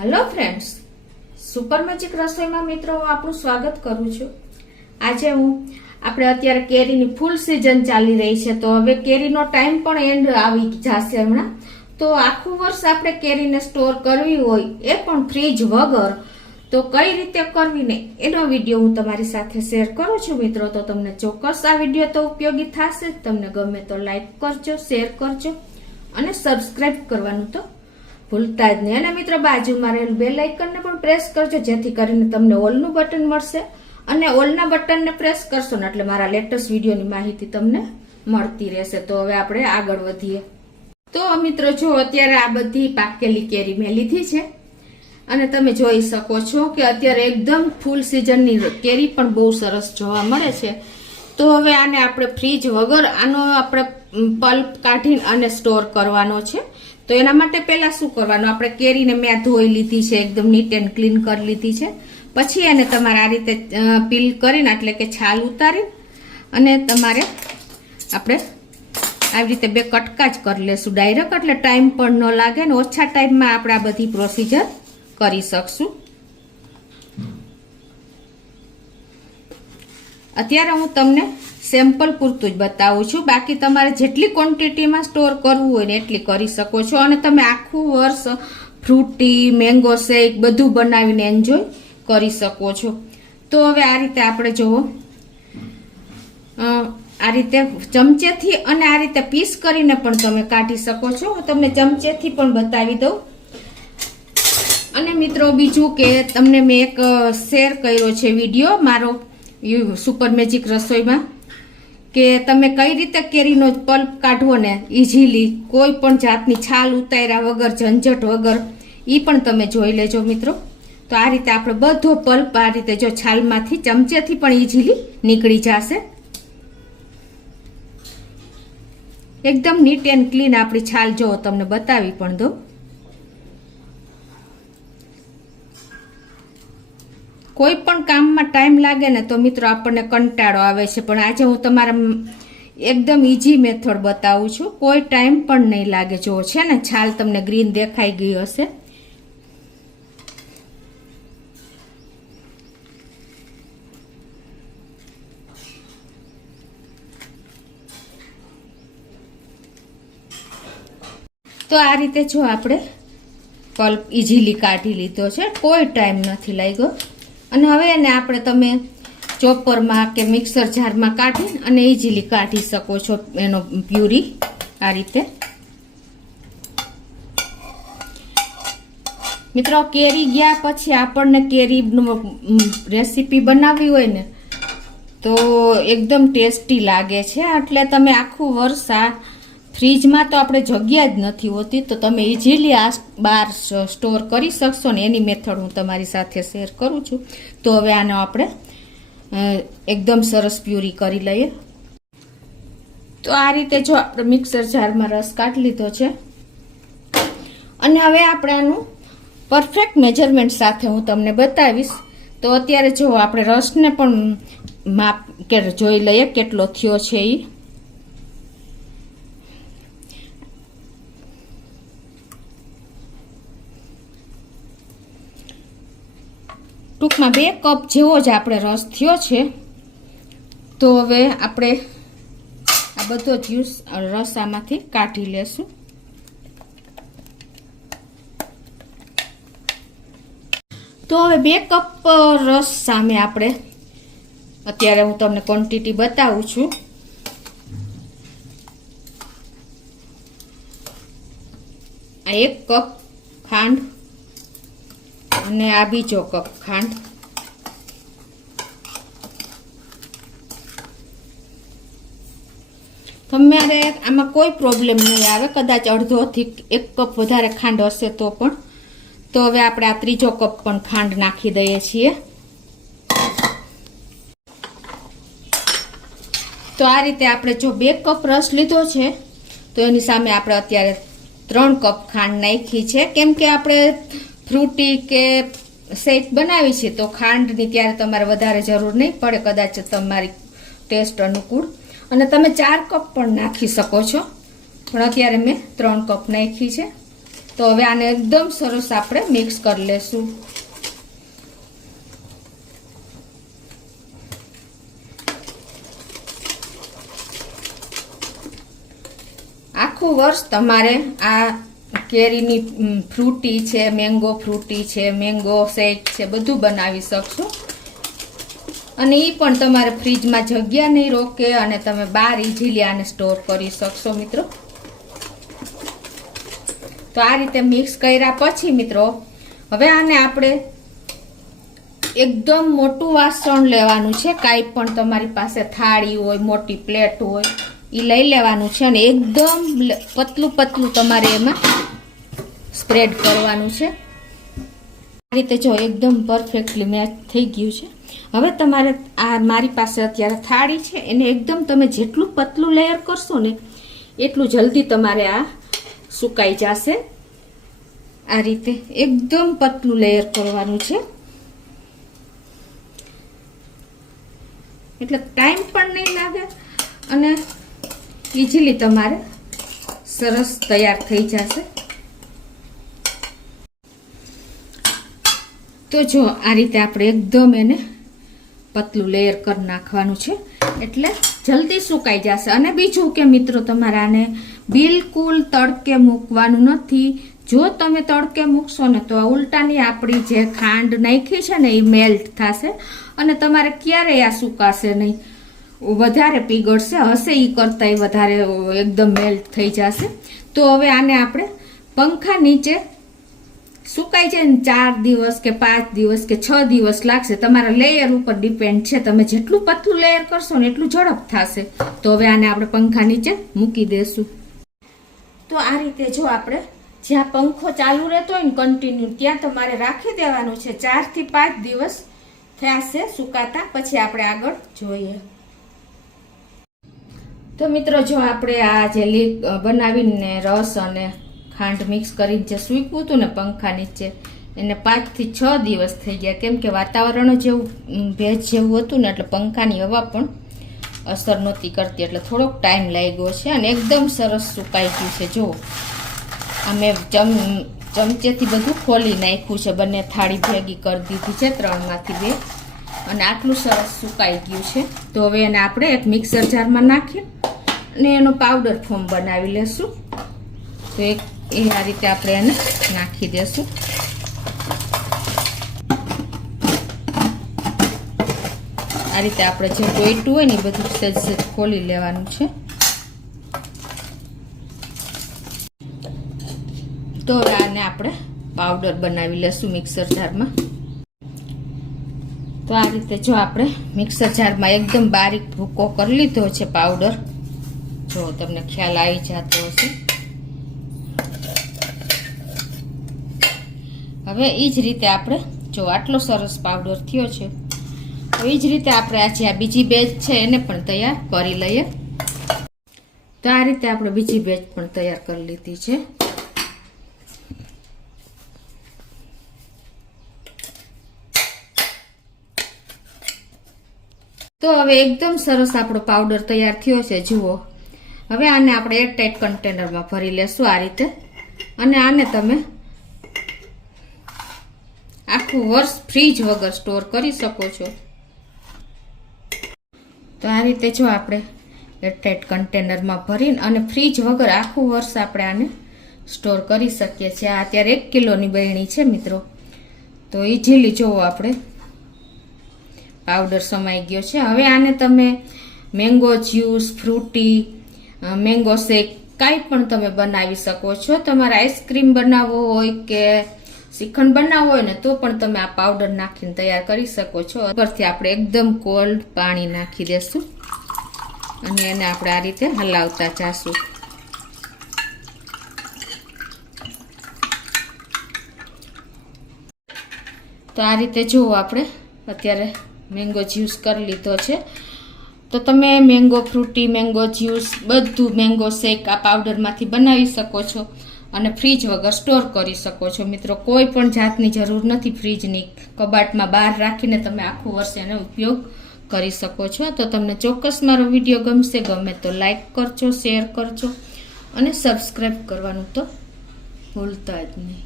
Hello friends, super magic રસોઈમાં મિત્રો હું આપનું સ્વાગત કરું છું। આજે આપણે અત્યારે કેરીની ફૂલ સિઝન ચાલી રહી છે, તો હવે કેરીનો ટાઈમ પણ એન્ડ આવી જશે હમણાં। તો આખું વર્ષ આપણે કેરીને સ્ટોર કરવી હોય એ પણ ફ્રીજ વગર, તો કઈ રીતે કરવી ને એનો વિડીયો હું તમારી સાથે શેર કરું છું મિત્રો। તો તમને ચોક્કસ આ વિડીયો તો ઉપયોગી થશે જ। તમને ગમે તો લાઈક કરજો, શેર કરજો અને સબસ્ક્રાઇબ કરવાનું તો ભૂલતા જ નહીં। અને મિત્રો બાજુમાં રહેલું બેલ આઇકનને પણ પ્રેસ કરજો, જેથી કરીને તમને ઓલનું બટન મળશે અને ઓલના બટનને પ્રેસ કરશો ને એટલે મારા લેટેસ્ટ વિડીયોની માહિતી તમને મળતી રહેશે। તો હવે આપણે આગળ વધીએ। તો મિત્રો જો અત્યારે આ બધી પાકેલી કેરી મેં લીધી છે અને તમે જોઈ શકો છો કે અત્યારે એકદમ ફૂલ સિઝનની કેરી પણ બહુ સરસ જોવા મળે છે। તો હવે આને આપણે ફ્રીજ વગર આનો આપણે પલ્પ કાઢી અને સ્ટોર કરવાનો છે। તો એના માટે પહેલા શું કરવાનું, આપણે કેરીને મેં ધોઈ લીધી છે, એકદમ નીટ એન્ડ ક્લીન કરી લીધી છે। પછી એને તમારે આ રીતે પીલ કરીને એટલે કે છાલ ઉતારી અને તમારે આપણે આવી રીતે બે કટકા જ કરી લેશું ડાયરેક્ટ, એટલે ટાઈમ પણ ન લાગે ને ઓછા ટાઈમમાં આપણે આ બધી પ્રોસિજર કરી શકશું। અત્યારે હું તમને સેમ્પલ પૂરતું જ બતાવું છું, બાકી તમારે જેટલી ક્વોન્ટિટીમાં સ્ટોર કરવું હોય ને એટલી કરી શકો છો અને તમે આખું વર્ષ ફ્રૂટી, મેંગો શેક બધું બનાવીને એન્જોય કરી શકો છો। તો હવે આ રીતે આપણે જુઓ, આ રીતે ચમચેથી અને આ રીતે પીસ કરીને પણ તમે કાઢી શકો છો। હું તમને ચમચેથી પણ બતાવી દઉં। અને મિત્રો બીજું કે તમને મેં એક શેર કર્યો છે વિડીયો મારો સુપર મેજિક રસોઈમાં, કે તમે કઈ રીતે કેરીનો પલ્પ કાઢવો ને ઇઝીલી, કોઈ પણ જાતની છાલ ઉતાર્યા વગર, ઝંઝટ વગર, એ પણ તમે જોઈ લેજો મિત્રો। તો આ રીતે આપણે બધો પલ્પ આ રીતે જો છાલમાંથી ચમચેથી પણ ઇઝીલી નીકળી જશે। એકદમ નીટ એન્ડ ક્લીન આપણી છાલ જો તમને બતાવી પણ દો। કોઈ પણ કામમાં ટાઈમ લાગે ને તો મિત્રો આપણને કંટાળો આવે છે, પણ આજે હું તમારા એકદમ ઈઝી મેથડ બતાવું છું, કોઈ ટાઈમ પણ નહીં લાગે। જો છે ને છાલ તમને ગ્રીન દેખાઈ ગઈ હશે। તો આ રીતે જો આપણે પલ્પ ઇઝીલી કાઢી લીધો છે, કોઈ ટાઈમ નથી લાગ્યો। અને હવે એને આપણે તમે ચોપરમાં કે મિક્સર જારમાં કાઢી અને ઇઝીલી કાઢી શકો છો એનો પ્યુરી આ રીતે। મિત્રો કેરી ગયા પછી આપણને કેરીનો રેસીપી બનાવવી હોય ને તો એકદમ ટેસ્ટી લાગે છે, એટલે તમે આખું વર્ષ આ ફ્રીજમાં તો આપણે જગ્યા જ નથી હોતી, તો તમે ઇઝીલી આ બહાર સ્ટોર કરી શકશો ને એની મેથડ હું તમારી સાથે શેર કરું છું। તો હવે આનો આપણે એકદમ સરસ પ્યુરી કરી લઈએ। તો આ રીતે જો આપણે મિક્સર જારમાં રસ કાઢી લીધો છે અને હવે આપણે આનું પરફેક્ટ મેજરમેન્ટ સાથે હું તમને બતાવીશ। તો અત્યારે જો આપણે રસને પણ માપ કે જોઈ લઈએ કેટલો થયો છે એ। ટૂંકમાં 2 કપ જેવો જ આપણે રસ થયો છે। તો હવે આપણે આ બધો જ્યુસ રસ આમાંથી કાઢી લેશું। તો હવે 2 કપ રસ સામે આપણે અત્યારે હું તમને ક્વોન્ટિટી બતાવું છું। આ 1 કપ ખાંડ અને આ બીજો કપ ખાંડ। તમારે આમાં કોઈ પ્રોબ્લેમ નહીં આવે, કદાચ અડધોથી 1 કપ વધારે ખાંડ હશે તો પણ। તો હવે આપણે આ ત્રીજો કપ પણ ખાંડ નાખી દઈએ છીએ। તો આ રીતે આપણે જો 2 કપ રસ લીધો છે તો એની સામે આપણે અત્યારે 3 કપ ખાંડ નાખી છે, કેમ કે આપણે ફ્રૂટી કે શેક બનાવી છે તો ખાંડની ત્યારે તમારે વધારે જરૂર નહીં પડે, કદાચ તમારી ટેસ્ટ અનુકૂળ, અને તમે 4 કપ પણ નાખી શકો છો, પણ અત્યારે મેં 3 કપ નાખી છે। તો તો હવે આને એકદમ સરસ આપણે મિક્સ કરી લેશું. આખું વર્ષ તમારે આ કેરીની ફ્રૂટી છે, મેંગો ફ્રૂટી છે, મેંગો શેક છે, બધું બનાવી શકશો. અને એ પણ તમારે ફ્રીજમાં જગ્યા નહીં રોકે અને તમે બહાર ઇઝીલી આને સ્ટોર કરી શકશો મિત્રો. તો આ રીતે મિક્સ કર્યા પછી મિત્રો હવે આને આપણે એકદમ મોટું વાસણ લેવાનું છે. કાંઈ પણ તમારી પાસે થાળી હોય, મોટી પ્લેટ હોય, એ લઈ લેવાનું છે અને એકદમ પતલું પતલું તમારે એમાં સ્પ્રેડ કરવાનું છે. આ રીતે જો એકદમ પરફેક્ટલી મેચ થઈ ગયું છે. હવે તમારે આ મારી પાસે અત્યારે થાળી છે, એને એકદમ તમે જેટલું પતલું લેયર કરશો ને એટલું જલ્દી તમારે આ સુકાઈ જશે. આ રીતે એકદમ પતલું લેયર કરવાનું છે, એટલે ટાઈમ પણ નહીં લાગે અને ઇઝીલી તમારે સરસ તૈયાર થઈ જશે. તો જો આ રીતે આપણે એકદમ એને પતલું લેયર કરી નાખવાનું છે એટલે જલ્દી સુકાઈ જશે. અને બીજું કે મિત્રો તમારે આને બિલકુલ તડકે મૂકવાનું નથી. જો તમે તડકે મૂકશો ને તો ઉલટાની આપણી જે ખાંડ નાખી છે ને એ મેલ્ટ થશે અને તમારે ક્યારેય આ સુકાશે નહીં, વધારે પીગળશે, હશે એ કરતાં વધારે એકદમ મેલ્ટ થઈ જશે. તો હવે આને આપણે પંખા નીચે સુકાઈ જાય ને 4 દિવસ કે 5 દિવસ કે 6 દિવસ લાગશે, તમારા લેયર ઉપર ડિપેન્ડ છે. તમે જેટલું પતલું લેયર કરશો ને એટલું ઝડપ થશે. તો હવે આને આપણે પંખા નીચે મૂકી દેશું. તો આ રીતે જો આપણે જ્યાં પંખો ચાલુ રહેતો હોય ને કન્ટિન્યુ ત્યાં તમારે રાખી દેવાનું છે. 4 થી 5 દિવસ થશે સુકાતા, પછી આપણે આગળ જોઈએ. તો મિત્રો જો આપણે આ જે લીક બનાવીને રસ અને ખાંડ મિક્સ કરીને જે સૂકવું હતું ને પંખા નીચે, એને 5 થી 6 દિવસ થઈ ગયા. કેમ કે વાતાવરણ જેવું ભેજ જેવું હતું ને એટલે પંખાની હવા પણ અસર નહોતી કરતી, એટલે થોડોક ટાઈમ લાગ્યો છે અને એકદમ સરસ સુકાઈ ગયું છે. જો અમે ચમચેથી બધું ખોલી નાખ્યું છે, બંને થાળી ભેગી કરી દીધી છે, 3માંથી 2, અને આટલું સરસ સુકાઈ ગયું છે. તો હવે એને આપણે એક મિક્સર જારમાં નાખી અને એનો પાવડર ફોર્મ બનાવી લેશું. તો આ રીતે આપણે એને નાખી દેશું. આ રીતે આપણે જે ટોયટું હોય ને એ બધું સહેજ સહેજ ખોલી લેવાનું છે. તો આને આપણે પાવડર બનાવી લેશું મિક્સર જારમાં. તો આ રીતે જો આપણે મિક્સર જારમાં એકદમ બારીક ભૂકો કરી લીધો છે પાવડર. જો તમને ખ્યાલ આવી જતો હશે. હવે એ જ રીતે આપણે જો આટલો સરસ પાવડર થયો છે, તો એ જ રીતે આપણે આજે આ બીજી બેચ છે એને પણ તૈયાર કરી લઈએ. તો આ રીતે આપણે બીજી બેચ પણ તૈયાર કરી લીધી છે. તો હવે એકદમ સરસ આપણો પાવડર તૈયાર થયો છે. જુઓ, હવે આને આપણે એરટાઇટ કન્ટેનરમાં ભરી લેશું આ રીતે. અને આને તમે આખું વર્ષ ફ્રીજ વગર સ્ટોર કરી શકો છો. તો આ રીતે જો આપણે એરટાઇટ કન્ટેનરમાં ભરીને અને ફ્રીજ વગર આખું વર્ષ આપણે આને સ્ટોર કરી શકીએ છીએ. આ અત્યારે 1 કિલોની બરણી છે મિત્રો. તો ઇઝીલી જોવો આપણે પાવડર સમાઈ ગયો છે. હવે આને તમે મેંગો જ્યુસ, ફ્રૂટી, મેંગો શેક કાંઈ પણ તમે બનાવી શકો છો. તમારે આઈસ્ક્રીમ બનાવવો હોય કે શ્રીખંડ બનાવવો હોય ને તો પણ તમે આ પાવડર નાખીને તૈયાર કરી શકો છો. ઉપરથી આપણે એકદમ કોલ્ડ પાણી નાખી દેશું અને એને આપણે આ રીતે હલાવતા જાશું. તો આ રીતે જુઓ આપણે અત્યારે મેંગો જ્યુસ કરી લીધો છે. તો તમે મેંગો ફ્રૂટી, મેંગો જ્યુસ બધું, મેંગો શેક આ પાવડરમાંથી બનાવી શકો છો અને ફ્રીજ વગર સ્ટોર કરી શકો છો મિત્રો. કોઈ પણ જાતની જરૂર નથી ફ્રીજની. કબાટમાં બહાર રાખીને તમે આખું વર્ષ એનો ઉપયોગ કરી શકો છો. તો તમને ચોક્કસ મારો વિડીયો ગમે તો લાઈક કરજો, શેર કરજો અને સબસ્ક્રાઈબ કરવાનું તો ભૂલતા જ નહીં.